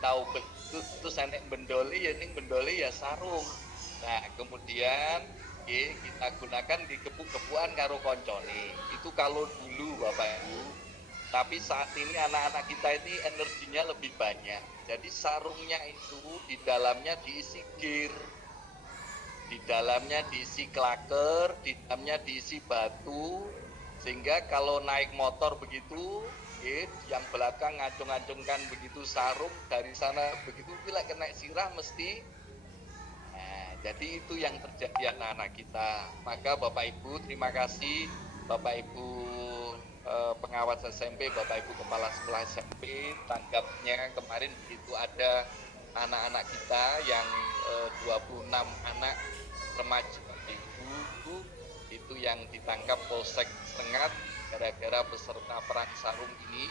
tahu betul terus enek bendoli ya sarung. Nah kemudian kita gunakan di kepu-kepuan karo koncone. Itu kalau dulu Bapak Ibu. Tapi saat ini anak-anak kita ini energinya lebih banyak. Jadi sarungnya itu di dalamnya diisi gear, di dalamnya diisi klaker, di dalamnya diisi batu, sehingga kalau naik motor begitu, yang belakang ngacung-ngacungkan begitu sarung dari sana begitu, bila kena sirah mesti. Nah, jadi itu yang terjadi anak-anak kita. Maka Bapak Ibu, terima kasih Bapak Ibu pengawas SMP, Bapak Ibu Kepala Sekolah SMP, tanggapnya kemarin begitu ada anak-anak kita yang 26 anak remaja ibu itu yang ditangkap Polsek Sengat gara-gara peserta perang sarung ini,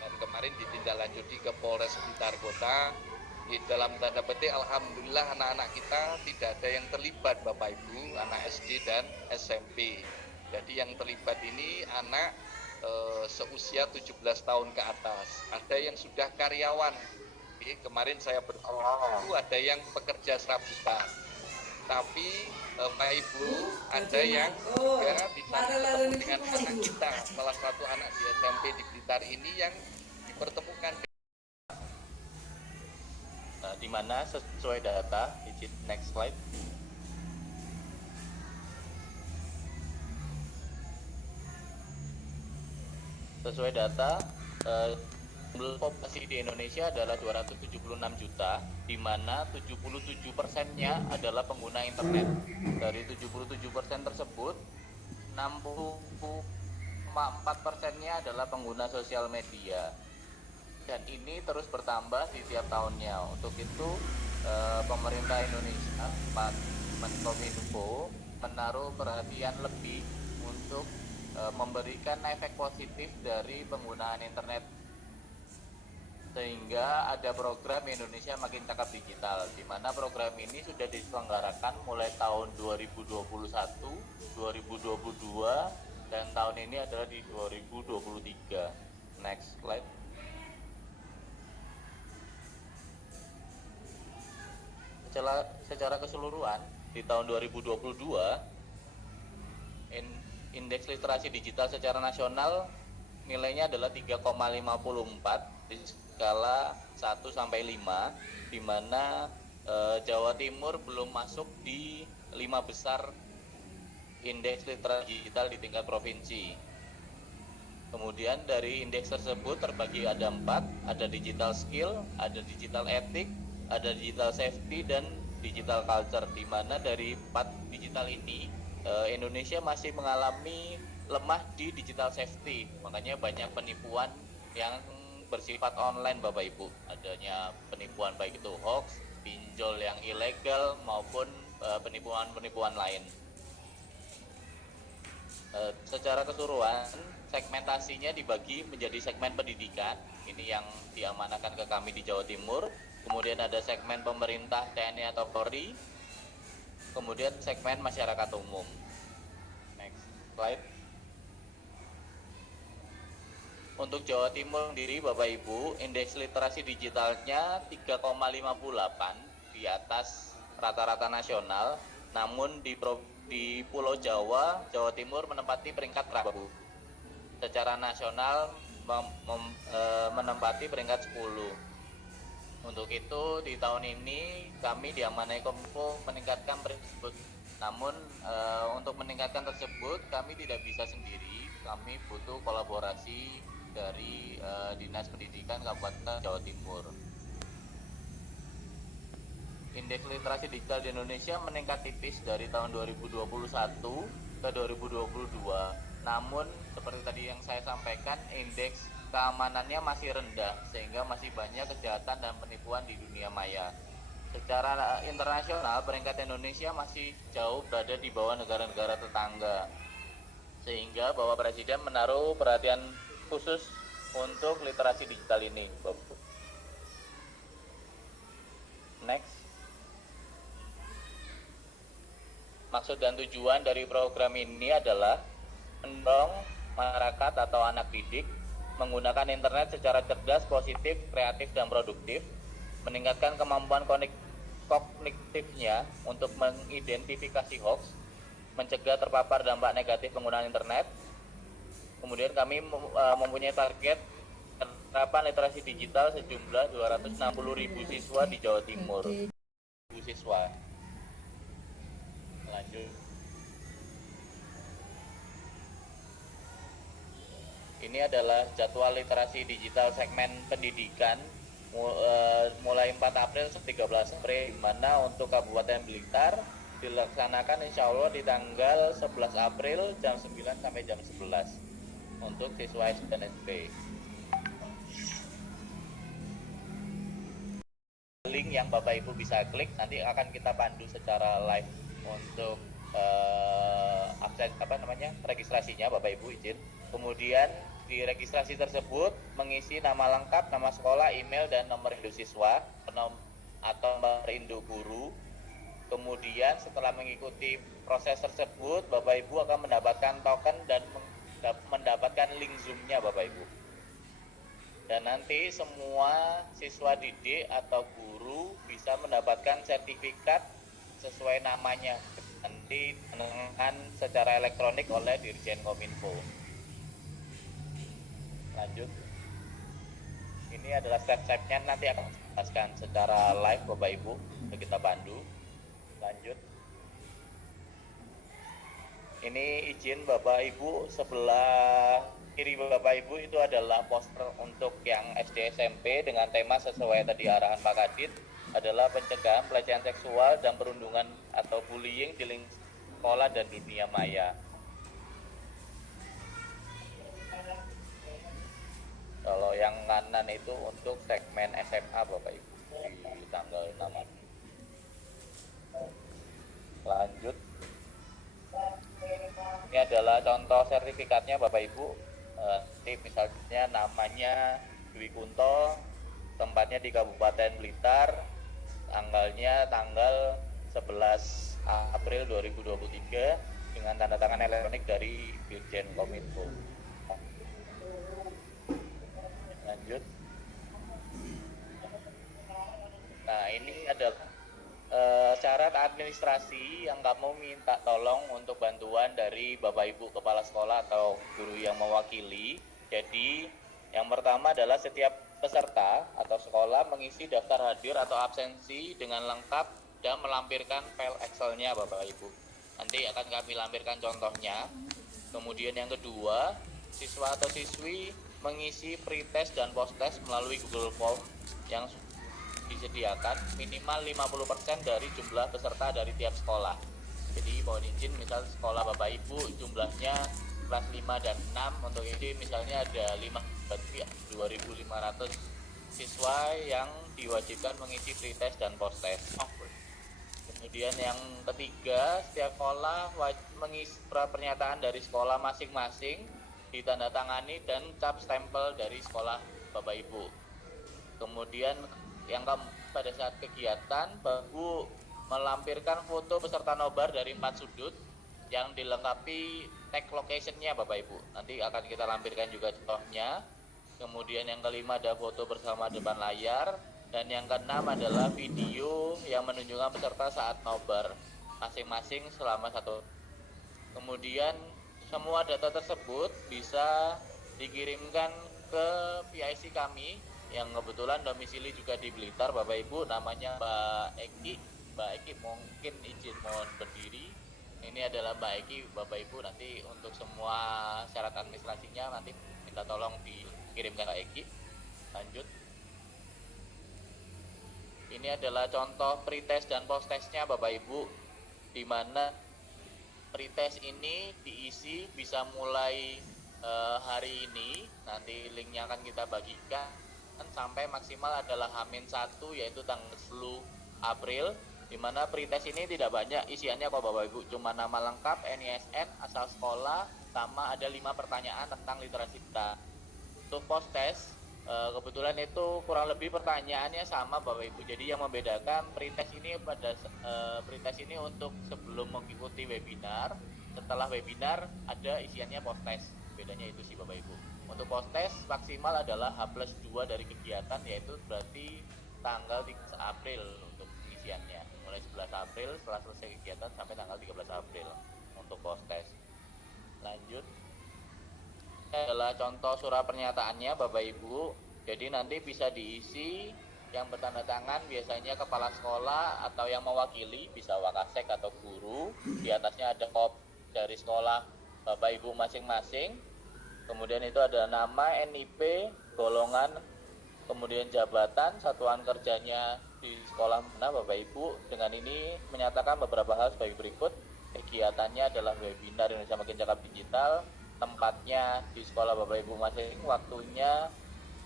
dan kemarin ditindaklanjuti ke Polres Blitar Kota. Di dalam tanda petik alhamdulillah anak-anak kita tidak ada yang terlibat Bapak Ibu, anak SD dan SMP. Jadi yang terlibat ini anak seusia 17 tahun ke atas. Ada yang sudah karyawan. Kemarin saya bertemu ada yang pekerja serabutan. Tapi Pak Ibu ada yang juga bisa bertemu dengan anak kita. Salah satu anak di SMP di Blitar ini yang dipertemukan di mana sesuai data. Next slide. Sesuai data, jumlah populasi di Indonesia adalah 276 juta, di mana 77%-nya adalah pengguna internet. Dari 77% tersebut, 60,4%-nya adalah pengguna sosial media. Dan ini terus bertambah di tiap tahunnya. Untuk itu, pemerintah Indonesia, Pak Menkominfo, menaruh perhatian lebih untuk memberikan efek positif dari penggunaan internet, sehingga ada program Indonesia Makin Cakap Digital, di mana program ini sudah diselenggarakan mulai tahun 2021, 2022, dan tahun ini adalah di 2023. Next slide. Secara keseluruhan di tahun 2022, indeks literasi digital secara nasional nilainya adalah 3,54 di skala 1 sampai 5, di mana Jawa Timur belum masuk di 5 besar indeks literasi digital di tingkat provinsi. Kemudian dari indeks tersebut terbagi ada 4, ada digital skill, ada digital ethic, ada digital safety, dan digital culture, di mana dari 4 digital ini Indonesia masih mengalami lemah di digital safety. Makanya banyak penipuan yang bersifat online Bapak Ibu. Adanya penipuan baik itu hoax, pinjol yang ilegal, maupun penipuan-penipuan lain. Secara keseluruhan segmentasinya dibagi menjadi segmen pendidikan, ini yang diamanahkan ke kami di Jawa Timur. Kemudian ada segmen pemerintah, TNI atau Polri. Kemudian segmen masyarakat umum. Next slide. Untuk Jawa Timur sendiri Bapak Ibu, indeks literasi digitalnya 3,58, di atas rata-rata nasional. Namun di Pulau Jawa, Jawa Timur menempati peringkat terakhir. Secara nasional menempati peringkat 10. Untuk itu di tahun ini kami diamanai Kominfo meningkatkan tersebut. Namun untuk meningkatkan tersebut kami tidak bisa sendiri. Kami butuh kolaborasi dari Dinas Pendidikan Kabupaten Jawa Timur. Indeks literasi digital di Indonesia meningkat tipis dari tahun 2021 ke 2022. Namun seperti tadi yang saya sampaikan, indeks keamanannya masih rendah, sehingga masih banyak kejahatan dan penipuan di dunia maya. Secara internasional, peringkat Indonesia masih jauh berada di bawah negara-negara tetangga, sehingga Bapak Presiden menaruh perhatian khusus untuk literasi digital ini. Next. Maksud dan tujuan dari program ini adalah mendorong masyarakat atau anak didik menggunakan internet secara cerdas, positif, kreatif, dan produktif, meningkatkan kemampuan kognitifnya untuk mengidentifikasi hoax, mencegah terpapar dampak negatif penggunaan internet. Kemudian kami mempunyai target penerapan literasi digital sejumlah 260.000 siswa di Jawa Timur. Siswa. Lanjut. Ini adalah jadwal literasi digital segmen pendidikan mulai 4 April sampai 13 April, di mana untuk Kabupaten Blitar dilaksanakan insya Allah di tanggal 11 April jam 9 sampai jam 11 untuk siswa SD dan SMP. Link yang Bapak Ibu bisa klik nanti akan kita pandu secara live untuk registrasinya Bapak Ibu izin. Kemudian di registrasi tersebut mengisi nama lengkap, nama sekolah, email, dan nomor induk siswa atau nomor induk guru. Kemudian setelah mengikuti proses tersebut, Bapak Ibu akan mendapatkan token dan mendapatkan link Zoom-nya Bapak Ibu. Dan nanti semua siswa didik atau guru bisa mendapatkan sertifikat sesuai namanya, nanti dengan secara elektronik oleh Dirjen Kominfo. Lanjut. Ini adalah step-stepnya, nanti akan dijelaskan secara live Bapak Ibu, kita pandu. Lanjut. Ini izin Bapak Ibu, sebelah kiri Bapak Ibu itu adalah poster untuk yang SD SMP dengan tema sesuai tadi arahan Pak Kadit, adalah pencegahan pelecehan seksual dan perundungan atau bullying di lingkungan sekolah dan dunia maya. Kalau yang kanan itu untuk segmen SMA Bapak Ibu di tanggal 6. Lanjut. Ini adalah contoh sertifikatnya Bapak Ibu. Misalnya namanya Dwi Kunto, tempatnya di Kabupaten Blitar, tanggalnya tanggal 11 April 2023 dengan tanda tangan elektronik dari Dirjen Kominfo. Lanjut. Nah, ini ada syarat administrasi yang kamu minta tolong untuk bantuan dari Bapak Ibu Kepala Sekolah atau guru yang mewakili. Jadi yang pertama adalah setiap peserta atau sekolah mengisi daftar hadir atau absensi dengan lengkap dan melampirkan file Excel-nya Bapak Ibu. Nanti akan kami lampirkan contohnya. Kemudian yang kedua, siswa atau siswi mengisi pretest dan posttest melalui Google Form yang disediakan minimal 50% dari jumlah peserta dari tiap sekolah. Jadi mohon izin, misal sekolah Bapak Ibu jumlahnya kelas 5 dan 6, untuk ini misalnya ada 2.500 siswa yang diwajibkan mengisi pretest dan posttest. Kemudian yang ketiga, setiap sekolah mengisi pernyataan dari sekolah masing-masing ditandatangani dan cap stempel dari sekolah Bapak Ibu. Kemudian yang pada saat kegiatan Bapak melampirkan foto peserta nobar dari 4 sudut yang dilengkapi tag location-nya Bapak Ibu. Nanti akan kita lampirkan juga contohnya. Kemudian yang kelima ada foto bersama depan layar, dan yang keenam adalah video yang menunjukkan peserta saat nobar masing-masing selama 1. Kemudian semua data tersebut bisa dikirimkan ke PIC kami yang kebetulan domisili juga di Blitar Bapak Ibu, namanya Mbak Eki. Mbak Eki mungkin izin mohon berdiri. Ini adalah Mbak Eki Bapak Ibu, nanti untuk semua syarat administrasinya nanti minta tolong dikirimkan Mbak Eki. Lanjut. Ini adalah contoh pretest dan posttestnya Bapak Ibu, di mana pretest ini diisi bisa mulai hari ini, nanti linknya akan kita bagikan sampai maksimal adalah H-1 yaitu tanggal 10 April, di mana pretest ini tidak banyak isiannya kok Bapak Ibu, cuma nama lengkap, NISN, asal sekolah, sama ada 5 pertanyaan tentang literasi kita. Untuk posttest kebetulan itu kurang lebih pertanyaannya sama Bapak Ibu, jadi yang membedakan pretest ini pretest ini untuk sebelum mengikuti webinar, setelah webinar ada isiannya posttest, bedanya itu sih Bapak Ibu. Untuk post-test maksimal adalah H+2 dari kegiatan, yaitu berarti tanggal 13 April untuk pengisiannya. Mulai 11 April setelah selesai kegiatan sampai tanggal 13 April untuk post-test. Lanjut. Ini adalah contoh surat pernyataannya Bapak Ibu. Jadi nanti bisa diisi yang bertanda tangan biasanya kepala sekolah atau yang mewakili, bisa wakasek atau guru. Di atasnya ada kop dari sekolah Bapak Ibu masing-masing. Kemudian itu ada nama, NIP, golongan, kemudian jabatan, satuan kerjanya di sekolah mana Bapak Ibu. Dengan ini menyatakan beberapa hal sebagai berikut. Kegiatannya adalah webinar Indonesia Makin Cakap Digital. Tempatnya di sekolah Bapak Ibu masing, waktunya,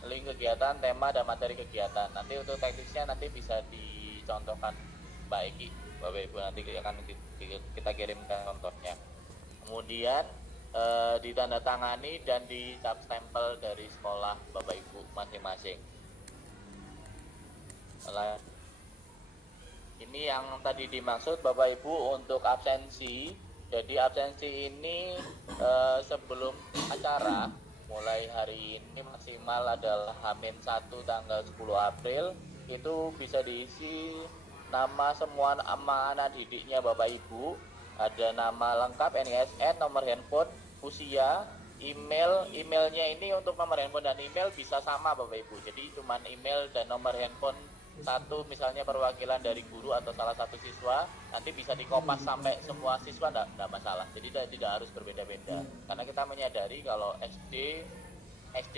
link kegiatan, tema, dan materi kegiatan. Nanti untuk teknisnya nanti bisa dicontohkan Mbak Eki, Bapak Ibu, nanti akan kita kirimkan contohnya. Kemudian ditandatangani dan dicap stempel dari sekolah Bapak Ibu masing-masing. Ini yang tadi dimaksud Bapak Ibu untuk absensi. Jadi absensi ini sebelum acara mulai hari ini maksimal adalah H-1 tanggal 10 April. Itu bisa diisi nama semua anak didiknya Bapak Ibu. Ada nama lengkap, NISN, nomor handphone, usia, emailnya ini untuk nomor handphone dan email bisa sama Bapak Ibu. Jadi cuma email dan nomor handphone satu, misalnya perwakilan dari guru atau salah satu siswa, nanti bisa dikopas sampai semua siswa, enggak masalah. Jadi tidak harus berbeda-beda. Karena kita menyadari kalau SD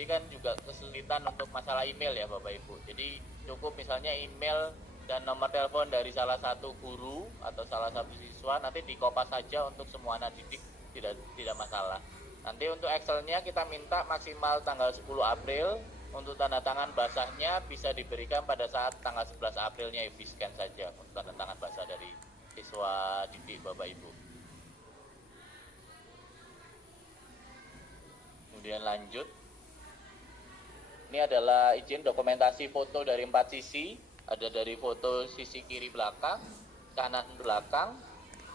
kan juga kesulitan untuk masalah email ya Bapak Ibu. Jadi cukup misalnya email dan nomor telepon dari salah satu guru atau salah satu siswa, nanti dikopas saja untuk semua anak didik, tidak masalah. Nanti untuk Excelnya kita minta maksimal tanggal 10 April. Untuk tanda tangan basahnya bisa diberikan pada saat tanggal 11 Aprilnya, di-scan saja untuk tanda tangan basah dari siswa didik Bapak Ibu. Kemudian lanjut. Ini adalah izin dokumentasi foto dari 4 sisi. Ada dari foto sisi kiri belakang, kanan belakang,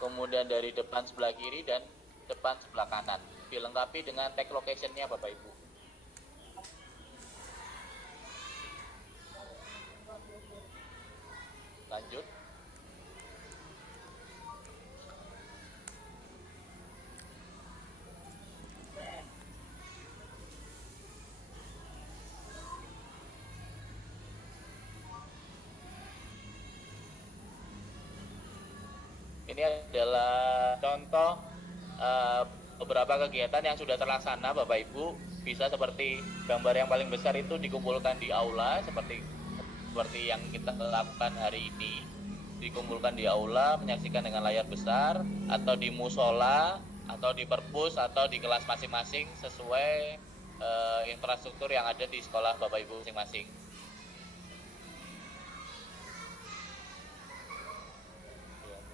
kemudian dari depan sebelah kiri dan depan sebelah kanan. Dilengkapi dengan tag location-nya Bapak Ibu. Lanjut. Ini adalah contoh beberapa kegiatan yang sudah terlaksana Bapak Ibu. Bisa seperti gambar yang paling besar itu dikumpulkan di aula seperti yang kita lakukan hari ini, dikumpulkan di aula menyaksikan dengan layar besar, atau di musola, atau di perpus, atau di kelas masing-masing sesuai infrastruktur yang ada di sekolah Bapak Ibu masing-masing.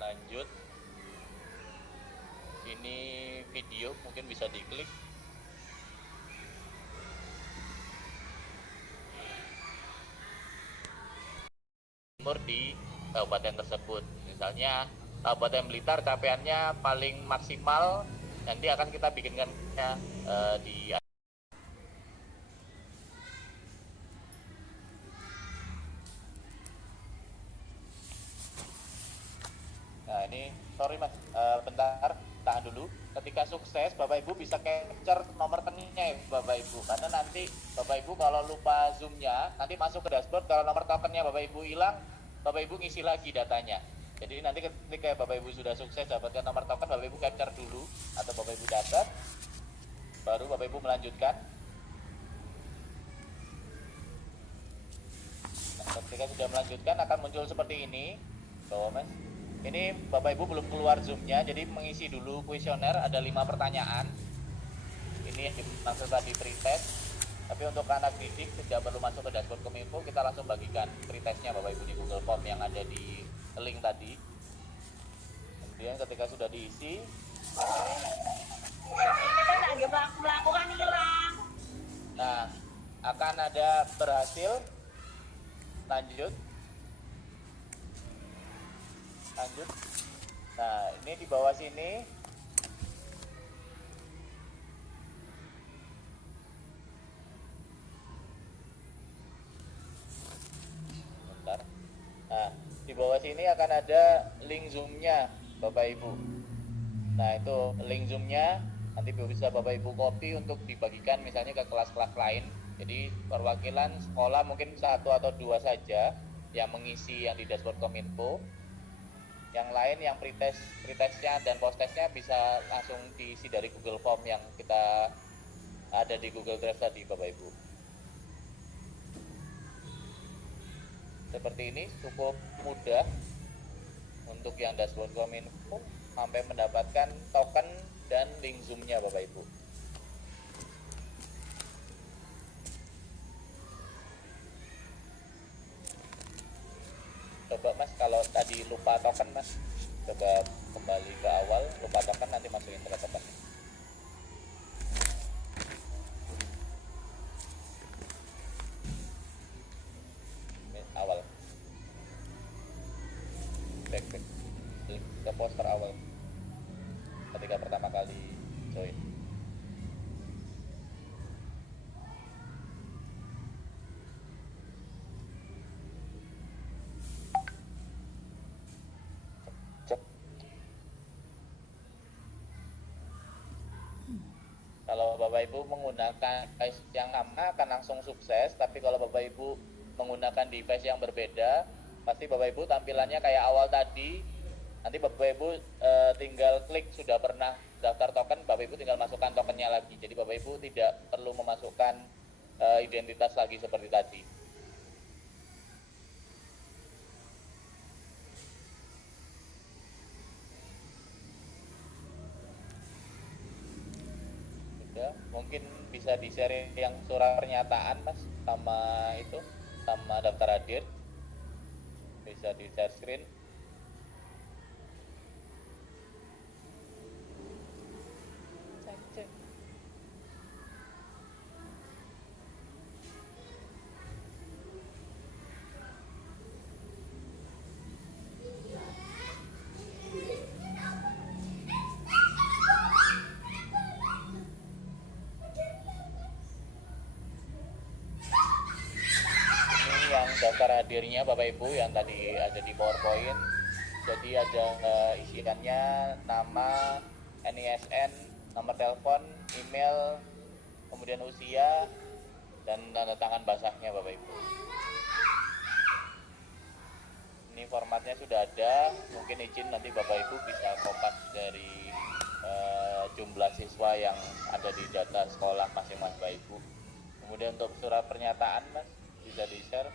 Lanjut. Ini video mungkin bisa diklik. Di kabupaten tersebut, misalnya Kabupaten Blitar capaiannya paling maksimal, nanti akan kita bikinkan di. Nah ini, sorry Mas, bentar, tahan dulu. Ketika sukses, Bapak Ibu bisa capture nomor rekeningnya ya Bapak Ibu, karena nanti Bapak Ibu kalau lupa zoomnya, nanti masuk ke dashboard, kalau nomor tokennya Bapak Ibu hilang, Bapak Ibu ngisi lagi datanya. Jadi nanti ketika Bapak Ibu sudah sukses dapatkan nomor token, Bapak Ibu capture dulu atau Bapak Ibu catat, baru Bapak Ibu melanjutkan. Nah, ketika sudah melanjutkan akan muncul seperti ini. Tuh Mas, ini Bapak Ibu belum keluar zoomnya, jadi mengisi dulu kuesioner, ada 5 pertanyaan. Ini yang dimaksud tadi pretest. Tapi untuk anak didik tidak perlu masuk ke dashboard Kominfo, kita langsung bagikan pretestnya Bapak Ibu di Google Form yang ada di link tadi. Kemudian ketika sudah diisi, melakukan hilang. Nah, akan ada berhasil. Lanjut. Nah, ini di bawah sini. Nah, di bawah sini akan ada link Zoom-nya, Bapak Ibu. Nah, itu link Zoom-nya nanti bisa Bapak Ibu copy untuk dibagikan misalnya ke kelas-kelas lain. Jadi perwakilan sekolah mungkin 1 atau 2 saja yang mengisi yang di dashboard Kominfo. Yang lain yang pretestnya dan posttestnya bisa langsung diisi dari Google Form yang kita ada di Google Drive tadi, Bapak Ibu. Seperti ini cukup mudah untuk yang dashboard Kominfo sampai mendapatkan token dan link Zoom-nya, Bapak Ibu. Coba Mas, kalau tadi lupa token Mas, coba kembali ke awal, lupa token, nanti masukin ke token. Awal. Back ke poster awal. Ketika pertama kali join. Kalau Bapak Ibu menggunakan device yang sama akan langsung sukses, tapi kalau Bapak Ibu menggunakan device yang berbeda, pasti Bapak Ibu tampilannya kayak awal tadi. Nanti Bapak Ibu tinggal klik sudah pernah daftar token, Bapak Ibu tinggal masukkan tokennya lagi. Jadi Bapak Ibu tidak perlu memasukkan identitas lagi seperti tadi. Mungkin bisa di-share yang surat pernyataan Mas sama itu, sama daftar hadir, bisa di-share screen. Daftar hadirnya Bapak Ibu yang tadi ada di PowerPoint. Jadi ada isiannya nama, NISN, nomor telepon, email, kemudian usia, dan tanda tangan basahnya Bapak Ibu. Ini formatnya sudah ada, mungkin izin nanti Bapak Ibu bisa kompas dari jumlah siswa yang ada di data sekolah masing-masing Bapak Ibu. Kemudian untuk surat pernyataan Mas, bisa di-share.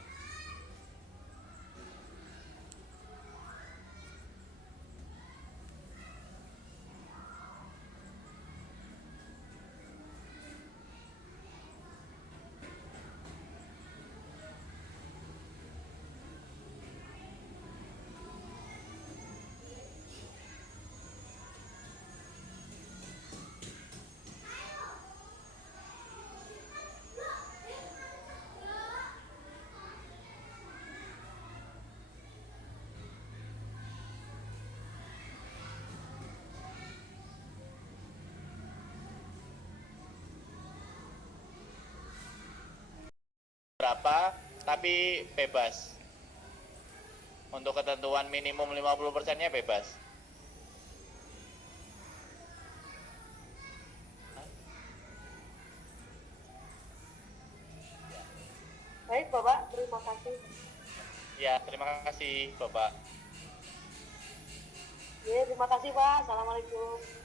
Berapa, tapi bebas. Untuk ketentuan minimum 50%-nya bebas. Baik Bapak, terima kasih. Ya, terima kasih Bapak. Ya, terima kasih Pak. Assalamualaikum.